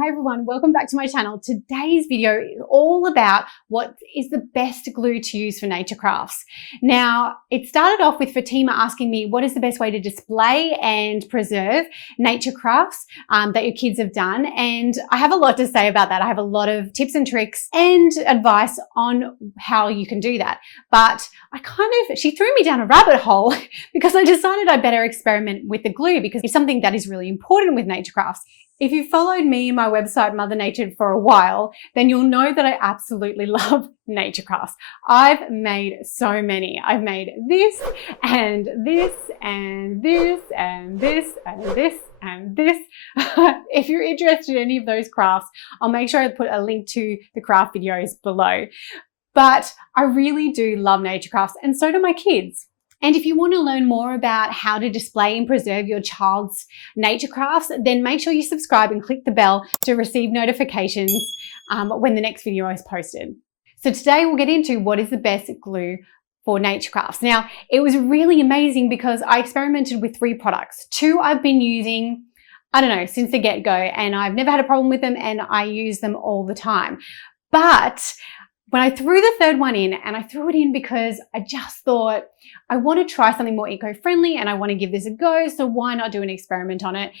Hi everyone, welcome back to my channel. Today's video is all about what is the best glue to use for nature crafts. Now, it started off with Fatima asking me what is the best way to display and preserve nature crafts that your kids have done. And I have a lot to say about that. I have a lot of tips and tricks and advice on how you can do that. But she threw me down a rabbit hole because I decided I better experiment with the glue because it's something that is really important with nature crafts. If you followed me and my website, Mother Nature, for a while, then you'll know that I absolutely love nature crafts. I've made so many. I've made this and this and this and this and this and this. If you're interested in any of those crafts, I'll make sure I put a link to the craft videos below. But I really do love nature crafts, and so do my kids. And if you want to learn more about how to display and preserve your child's nature crafts, then make sure you subscribe and click the bell to receive notifications when the next video is posted. So today we'll get into what is the best glue for nature crafts. Now, it was really amazing because I experimented with 3 products. 2 I've been using, since the get-go, and I've never had a problem with them, and I use them all the time. But when I threw the 3rd one in, and I threw it in because I just thought I want to try something more eco-friendly and I want to give this a go, so why not do an experiment on it?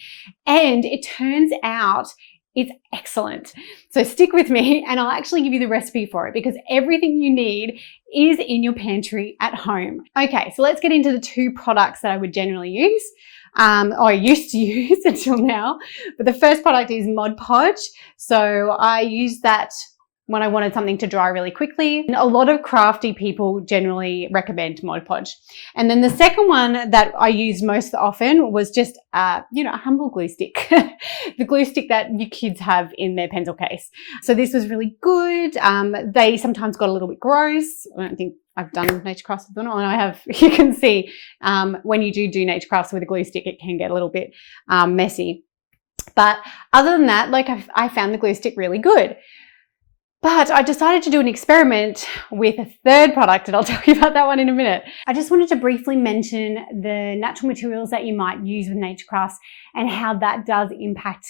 And it turns out it's excellent. So stick with me and I'll actually give you the recipe for it because everything you need is in your pantry at home. Okay, so let's get into the 2 products that I would generally use. Or I used to use until now. But the first product is Mod Podge. So I use that when I wanted something to dry really quickly. And a lot of crafty people generally recommend Mod Podge. And then the second one that I used most often was just, a humble glue stick. The glue stick that your kids have in their pencil case. So this was really good. They sometimes got a little bit gross. I don't think I've done nature crafts with them. And I have, you can see when you do nature crafts with a glue stick, it can get a little bit messy. But other than that, I found the glue stick really good. But I decided to do an experiment with a 3rd product, and I'll tell you about that one in a minute. I just wanted to briefly mention the natural materials that you might use with nature crafts and how that does impact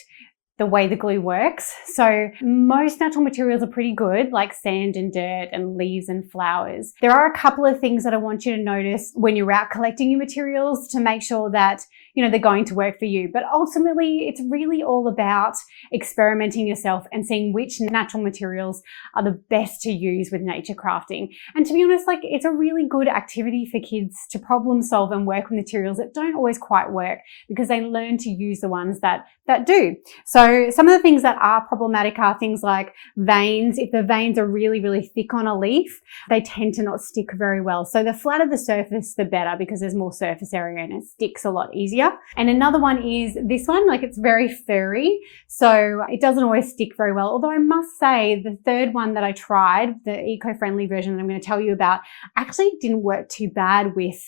the way the glue works. So most natural materials are pretty good, like sand and dirt and leaves and flowers. There are a couple of things that I want you to notice when you're out collecting your materials to make sure that they're going to work for you. But ultimately, it's really all about experimenting yourself and seeing which natural materials are the best to use with nature crafting. And to be honest, it's a really good activity for kids to problem solve and work with materials that don't always quite work because they learn to use the ones that do. So some of the things that are problematic are things like veins. If the veins are really, really thick on a leaf, they tend to not stick very well. So the flatter the surface, the better, because there's more surface area and it sticks a lot easier. And another one is this one, it's very furry, so it doesn't always stick very well. Although I must say the 3rd one that I tried, the eco-friendly version that I'm going to tell you about, actually didn't work too bad with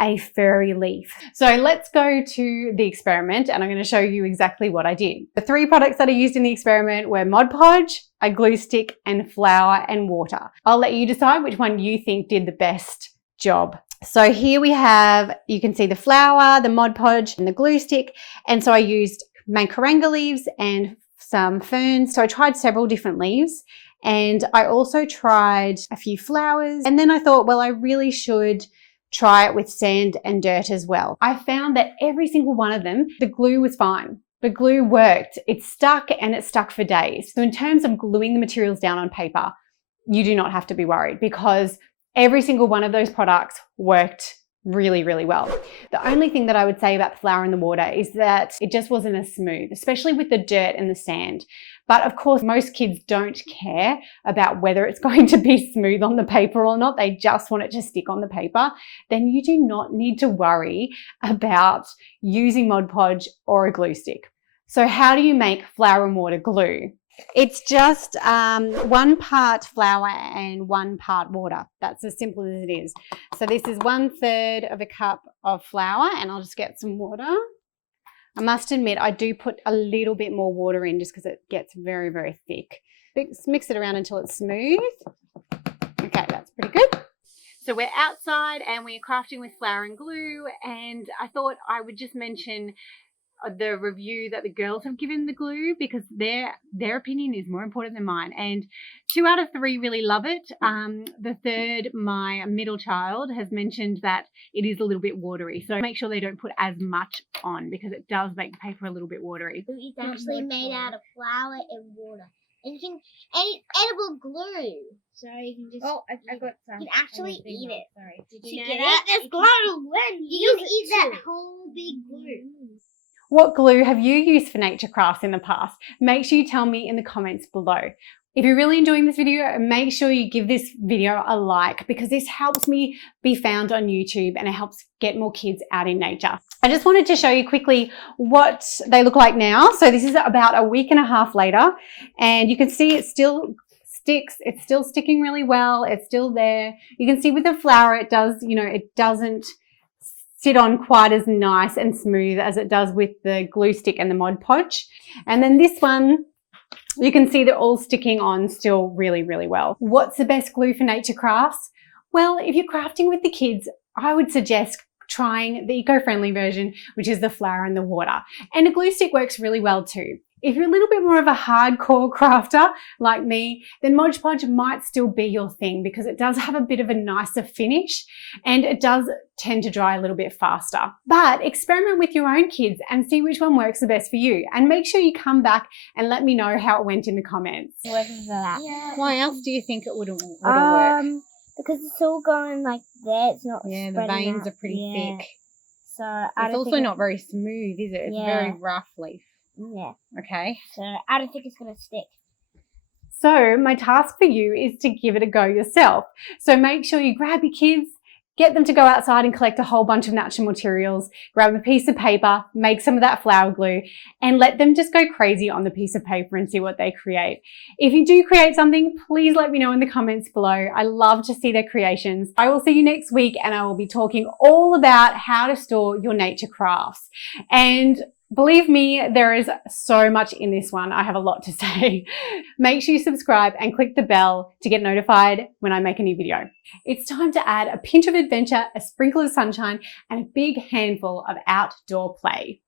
a furry leaf. So let's go to the experiment and I'm going to show you exactly what I did. The 3 products that I used in the experiment were Mod Podge, a glue stick, and flour and water. I'll let you decide which one you think did the best job. So here we have, you can see the flour, the Mod Podge, and the glue stick. And so I used Mankaranga leaves and some ferns. So I tried several different leaves. And I also tried a few flowers. And then I thought, well, I really should try it with sand and dirt as well. I found that every single one of them, the glue was fine. The glue worked. It stuck, and it stuck for days. So in terms of gluing the materials down on paper, you do not have to be worried because every single one of those products worked really, really well. The only thing that I would say about the flour and the water is that it just wasn't as smooth, especially with the dirt and the sand. But of course, most kids don't care about whether it's going to be smooth on the paper or not. They just want it to stick on the paper. Then you do not need to worry about using Mod Podge or a glue stick. So how do you make flour and water glue? It's just 1 part flour and 1 part water. That's as simple as it is. So this is 1/3 of a cup of flour, and I'll just get some water. I must admit, I do put a little bit more water in just because it gets very, very thick. Mix it around until it's smooth. Okay, that's pretty good. So we're outside and we're crafting with flour and glue, and I thought I would just mention the review that the girls have given the glue, because their opinion is more important than mine. And 2 out of 3 really love it. The third, my middle child, has mentioned that it is a little bit watery. So make sure they don't put as much on, because it does make the paper a little bit watery. It's actually made out of flour and water. And you can edible glue. So you can just I got some. You can actually eat it. Sorry. Did You you can know that? eat this glue when you can eat that whole big glue. What glue have you used for nature crafts in the past? Make sure you tell me in the comments below. If you're really enjoying this video, make sure you give this video a like, because this helps me be found on YouTube and it helps get more kids out in nature. I just wanted to show you quickly what they look like now. So this is about a week and a half later, and you can see it still sticks. It's still sticking really well. It's still there. You can see with the flour, it does, it doesn't sit on quite as nice and smooth as it does with the glue stick and the Mod Podge. And then this one, you can see they're all sticking on still really, really well. What's the best glue for nature crafts? Well, if you're crafting with the kids, I would suggest trying the eco-friendly version, which is the flour and the water. And a glue stick works really well too. If you're a little bit more of a hardcore crafter like me, then Mod Podge might still be your thing, because it does have a bit of a nicer finish and it does tend to dry a little bit faster. But experiment with your own kids and see which one works the best for you. And make sure you come back and let me know how it went in the comments. Yeah. Why else do you think it wouldn't work? Because it's all going like there. It's not. Yeah, the veins are pretty thick. So it's also not very smooth, is it? It's very rough leaf. Yeah. Okay. So I don't think it's going to stick. So my task for you is to give it a go yourself. So make sure you grab your kids, get them to go outside and collect a whole bunch of natural materials, grab a piece of paper, make some of that flour glue, and let them just go crazy on the piece of paper and see what they create. If you do create something, please let me know in the comments below. I love to see their creations. I will see you next week, and I will be talking all about how to store your nature crafts. And believe me, there is so much in this one. I have a lot to say. Make sure you subscribe and click the bell to get notified when I make a new video. It's time to add a pinch of adventure, a sprinkle of sunshine, and a big handful of outdoor play.